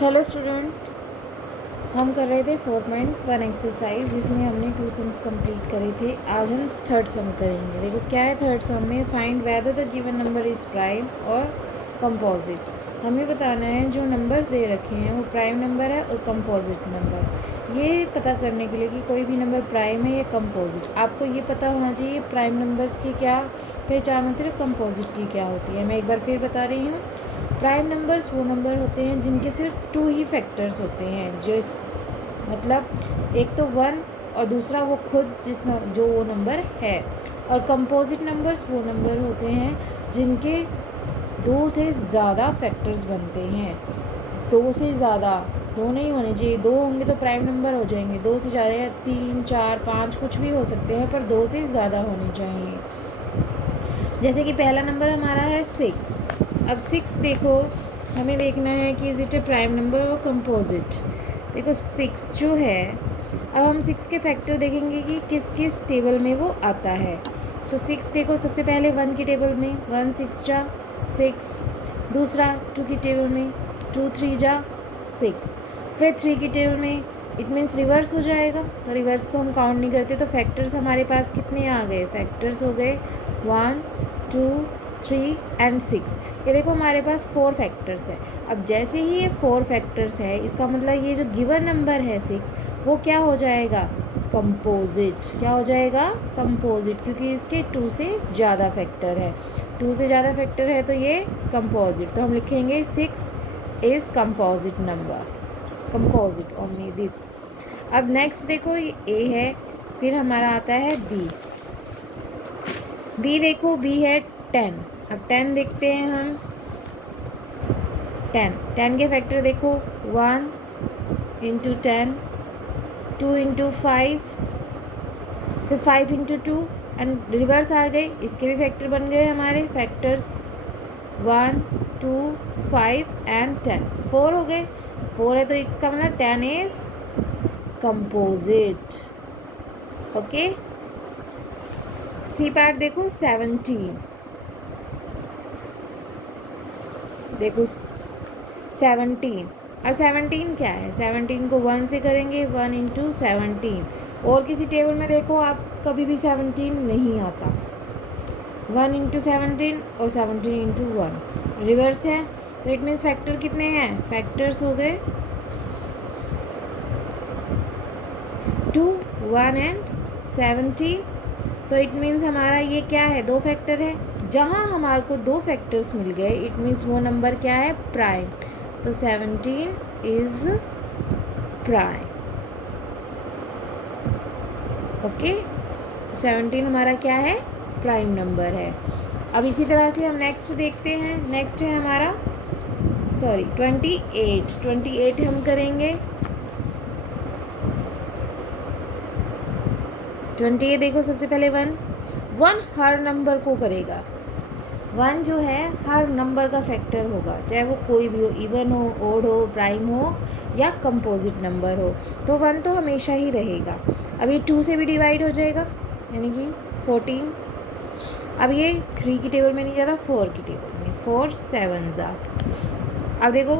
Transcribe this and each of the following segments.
Hello student, हम कर रहे थे 4.1 एक्सरसाइज जिसमें हमने 2 सम्स कंप्लीट करे थे। आज हम थर्ड सम करेंगे। देखो क्या है थर्ड सम में, find whether the given number is prime और कंपोजिट। हमें बताना है जो नंबर्स दे रखे हैं वो प्राइम नंबर है और कंपोजिट नंबर। ये पता करने के लिए कि कोई भी नंबर प्राइम है या कंपोजिट, आपको ये पता होना चाहिए प्राइम नंबर्स की क्या पहचान होती है और कंपोजिट की क्या होती है। मैं एक बार फिर बता रही हूँ, प्राइम नंबर्स वो नंबर होते हैं जिनके सिर्फ 2 ही फैक्टर्स होते हैं, मतलब एक तो 1 और दूसरा वो खुद जो वो नंबर है। और कंपोजिट नंबर्स वो नंबर होते हैं जिनके 2 से ज़्यादा फैक्टर्स बनते हैं। 2 से ज़्यादा, 2 नहीं होने चाहिए, 2 होंगे तो प्राइम नंबर हो जाएंगे। 2 से ज़्यादा या 3, 4, 5 कुछ भी हो सकते हैं, पर 2 से ज़्यादा होने चाहिए। जैसे कि पहला नंबर हमारा है 6। अब 6 देखो, हमें देखना है कि is it A prime number और कंपोजिट। देखो 6 जो है, अब हम 6 के फैक्टर देखेंगे कि किस किस टेबल में वो आता है। तो 6 देखो, सबसे पहले 1 की टेबल में 1 6 जा 6, दूसरा 2 की टेबल में 2 3 जा 6, फिर 3 की टेबल में इट मीन्स रिवर्स हो जाएगा। तो रिवर्स को हम काउंट नहीं करते, तो फैक्टर्स हमारे पास कितने आ गए, फैक्टर्स हो गए 1 2 3 एंड 6। ये देखो हमारे पास 4 फैक्टर्स है। अब जैसे ही ये 4 फैक्टर्स है, इसका मतलब ये जो गिवन नंबर है 6 वो क्या हो जाएगा, कंपोजिट। क्या हो जाएगा, कंपोजिट, क्योंकि इसके 2 से ज़्यादा फैक्टर है। 2 से ज़्यादा फैक्टर है तो ये कंपोजिट। तो हम लिखेंगे 6 is composite number, composite only this. अब नेक्स्ट देखो, ये ए है, फिर हमारा आता है बी। बी देखो, बी है 10। अब 10 देखते हैं हम, 10 के फैक्टर देखो 1 इंटू 10, 2 इंटू 5, फिर 5 इंटू 2 एंड रिवर्स आ गए, इसके भी फैक्टर बन गए हमारे फैक्टर्स 1 2 5 एंड 10, 4 हो गए। 4 है तो इसका मतलब 10 is composite. Okay, C part देखो 17। देखो 17, अब 17 क्या है, 17 को 1 से करेंगे, 1 इंटू 17। और किसी टेबल में देखो आप कभी भी 17 नहीं आता, 1 इंटू 17 और 17 इंटू 1 रिवर्स है। तो इट मीन्स फैक्टर कितने हैं, फैक्टर्स हो गए 2 1 एंड 17। तो इट मीन्स हमारा ये क्या है, 2 फैक्टर है। जहाँ हमारे को 2 फैक्टर्स मिल गए, इट मीन्स वो नंबर क्या है, प्राइम। तो 17 इज प्राइम। ओके, 17 हमारा क्या है, प्राइम नंबर है। अब इसी तरह से हम नेक्स्ट देखते हैं। नेक्स्ट है हमारा 28 हम करेंगे। 28 देखो, सबसे पहले 1 हर नंबर को करेगा। 1 जो है हर नंबर का फैक्टर होगा, चाहे वो कोई भी हो, इवन हो, ओड हो, प्राइम हो या कंपोजिट नंबर हो। तो 1 तो हमेशा ही रहेगा। अब ये 2 से भी डिवाइड हो जाएगा, यानी कि 14। अब ये 3 की टेबल में नहीं जाता, 4 की टेबल में, 4 7 जा। अब देखो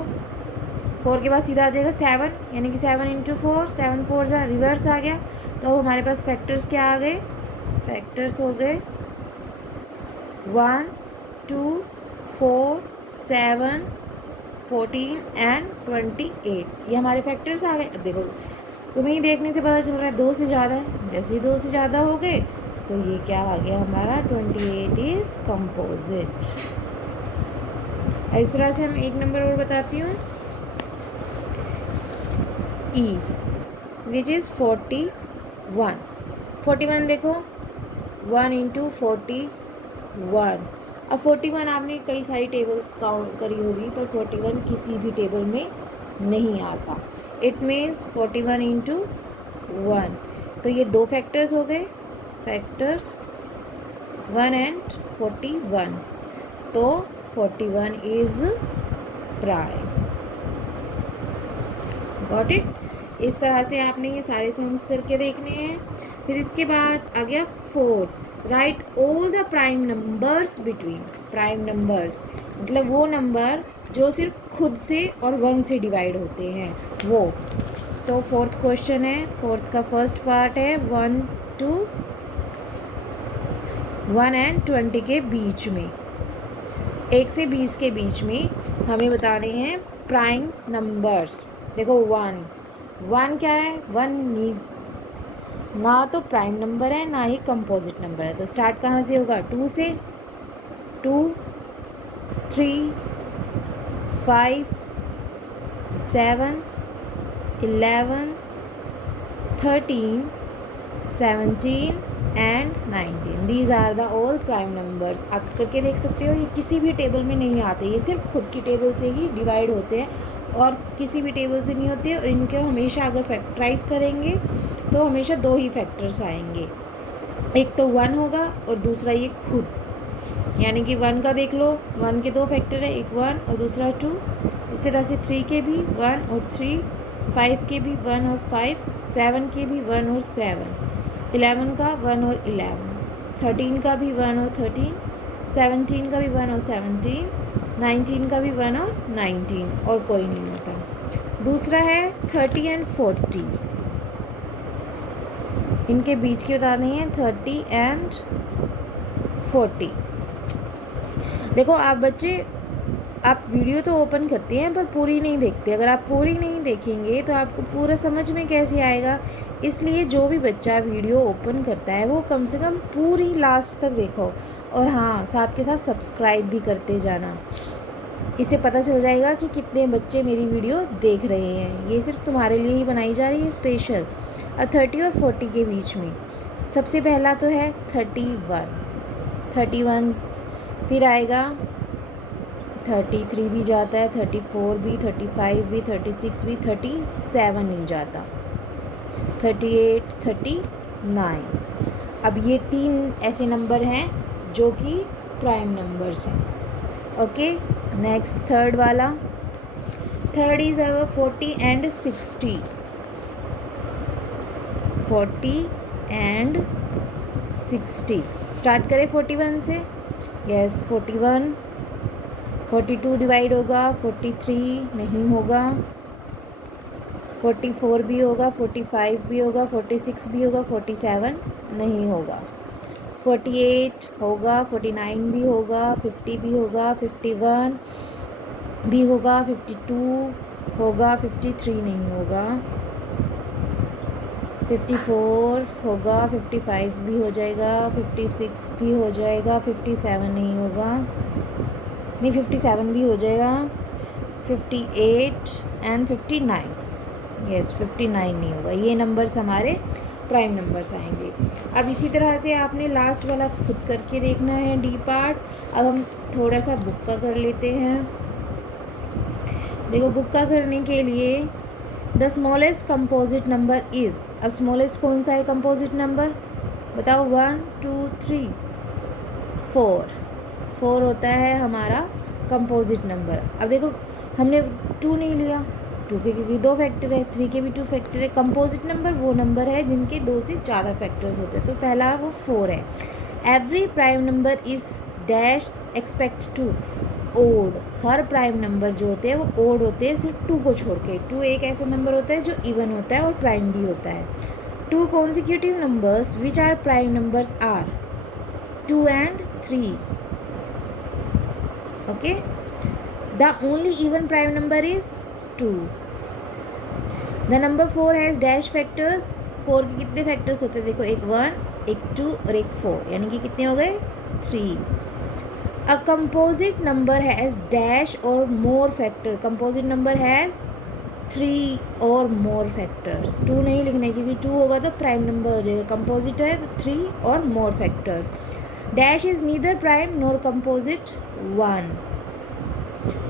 4 के बाद सीधा आ जाएगा 7, यानी कि 7 इंटू 4, 7 4 जा, रिवर्स आ गया। तो हमारे पास फैक्टर्स क्या आ गए, फैक्टर्स हो गए 1 2 4 7 14 एंड 28। ये हमारे फैक्टर्स आ गए। अब देखो तुम्हें ही देखने से पता चल रहा है 2 से ज़्यादा है। जैसे ही 2 से ज़्यादा हो गए तो ये क्या आ गया हमारा, 28 इज़ कंपोजिट। इस तरह से हम एक नंबर और बताती हूँ, ई विच इज़ 41। 41 देखो, 1 इंटू 41। अब 41 आपने कई सारी टेबल्स काउंट करी होगी, पर 41 किसी भी टेबल में नहीं आता। It means 41 into 1। तो ये 2 फैक्टर्स हो गए, फैक्टर्स 1 एंड 41। तो 41 इज़ प्राइम। Got it. इस तरह से आपने ये सारे सम्स करके देखने हैं। फिर इसके बाद आ गया 4, right all the prime numbers between. Prime numbers मतलब वो नंबर जो सिर्फ खुद से और 1 से डिवाइड होते हैं वो। तो फोर्थ क्वेश्चन है, फोर्थ का फर्स्ट पार्ट है 1 and 20 के बीच में, 1 से 20 के बीच में हमें बताने हैं प्राइम नंबर्स। देखो 1 क्या है, 1 ना तो प्राइम नंबर है ना ही कंपोजिट नंबर है। तो स्टार्ट कहाँ से होगा, 2 से। 2, 3, 5, 7, 11, 13, 17 and 19। These are the all prime numbers. आप करके देख सकते हो, ये किसी भी टेबल में नहीं आते, ये सिर्फ खुद की टेबल से ही डिवाइड होते हैं और किसी भी टेबल से नहीं होते। और इनके हमेशा अगर फैक्टराइज करेंगे तो हमेशा 2 ही फैक्टर्स आएंगे, एक तो 1 होगा और दूसरा ये खुद। यानी कि 1 का देख लो, 1 के 2 फैक्टर है, एक 1 और दूसरा 2। इस तरह से 3 के भी 1 और 3, 5 के भी 1 और 5, 7 के भी 1 और 7, 11 का 1 और 11, 13 का भी 1 और 13, 17 का भी 1 और 17, 19 का भी 1 और 19, और कोई नहीं होता। दूसरा है 30 एंड 40, इनके बीच की बता देंगे 30 एंड 40। देखो आप बच्चे, आप वीडियो तो ओपन करते हैं पर पूरी नहीं देखते। अगर आप पूरी नहीं देखेंगे तो आपको पूरा समझ में कैसे आएगा। इसलिए जो भी बच्चा वीडियो ओपन करता है वो कम से कम पूरी लास्ट तक देखो, और हाँ साथ के साथ सब्सक्राइब भी करते जाना। इससे पता चल जाएगा कि कितने बच्चे मेरी वीडियो देख रहे हैं। ये सिर्फ तुम्हारे लिए ही बनाई जा रही है स्पेशल। और 30 और 40 के बीच में सबसे पहला तो है 31, फिर आएगा 33 भी जाता है, 34 भी, 35 भी, 36 भी, 37 नहीं जाता, 38, 39। अब ये 3 ऐसे नंबर हैं जो कि प्राइम नंबर्स हैं। ओके, नेक्स्ट थर्ड वाला, third is our 40 and 60। 40 and 60। Start करें 41 से। यस 41, 42 डिवाइड होगा, 43 नहीं होगा, 44 भी होगा, 45 भी होगा, 46 भी होगा, 47 नहीं होगा, 48 होगा, 49 भी होगा, 50 भी होगा, 51 भी होगा, 52 होगा, 53 नहीं होगा, 54 होगा, 55 भी हो जाएगा, 56 भी हो जाएगा, 57 नहीं होगा, नहीं 57 भी हो जाएगा, 58 एंड 59। यस 59 नहीं होगा। ये नंबर्स हमारे प्राइम नंबर्स आएंगे। अब इसी तरह से आपने लास्ट वाला खुद करके देखना है, डी पार्ट। अब हम थोड़ा सा बुक का कर लेते हैं। देखो बुक का करने के लिए the smallest composite number is. अब स्मॉलेस्ट कौन सा है कंपोजिट नंबर, बताओ। 1, 2, 3, 4 होता है हमारा कंपोजिट नंबर। अब देखो हमने 2 नहीं लिया, 2 के क्योंकि 2 फैक्टर है, 3 के भी 2 फैक्टर है। कंपोजिट नंबर वो नंबर है जिनके 2 से ज़्यादा फैक्टर्स होते हैं। तो पहला वो 4 है। Every prime number is dash expect to odd. हर प्राइम नंबर जो होते हैं वो ओड होते हैं, सिर्फ 2 को छोड़ के। 2 एक ऐसा नंबर होता है जो इवन होता है और प्राइम भी होता है। 2 consecutive numbers which are prime numbers are 2 and 3. Okay, the only even prime number is 2. The number 4 has dash factors. 4 के कितने फैक्टर्स होते हैं, देखो, एक 1, एक 2 और एक 4, यानी कि कितने हो गए, 3. A composite number has dash or more factor. Composite number has 3 or more factors. 2 नहीं लिखने, क्योंकि 2 होगा तो प्राइम नंबर हो जाएगा। कंपोजिट है तो 3 और more factors. Dash is neither prime nor composite 1.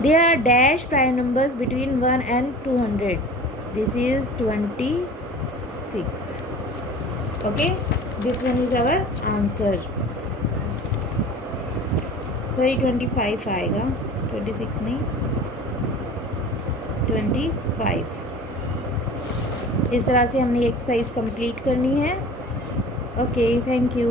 There are dash prime numbers between 1 and 200. This is 26. Okay, this one is our answer. Sorry 25 आएगा, 26 नहीं, 25। इस तरह से हमने एक्सरसाइज कंप्लीट करनी है। Okay, thank you.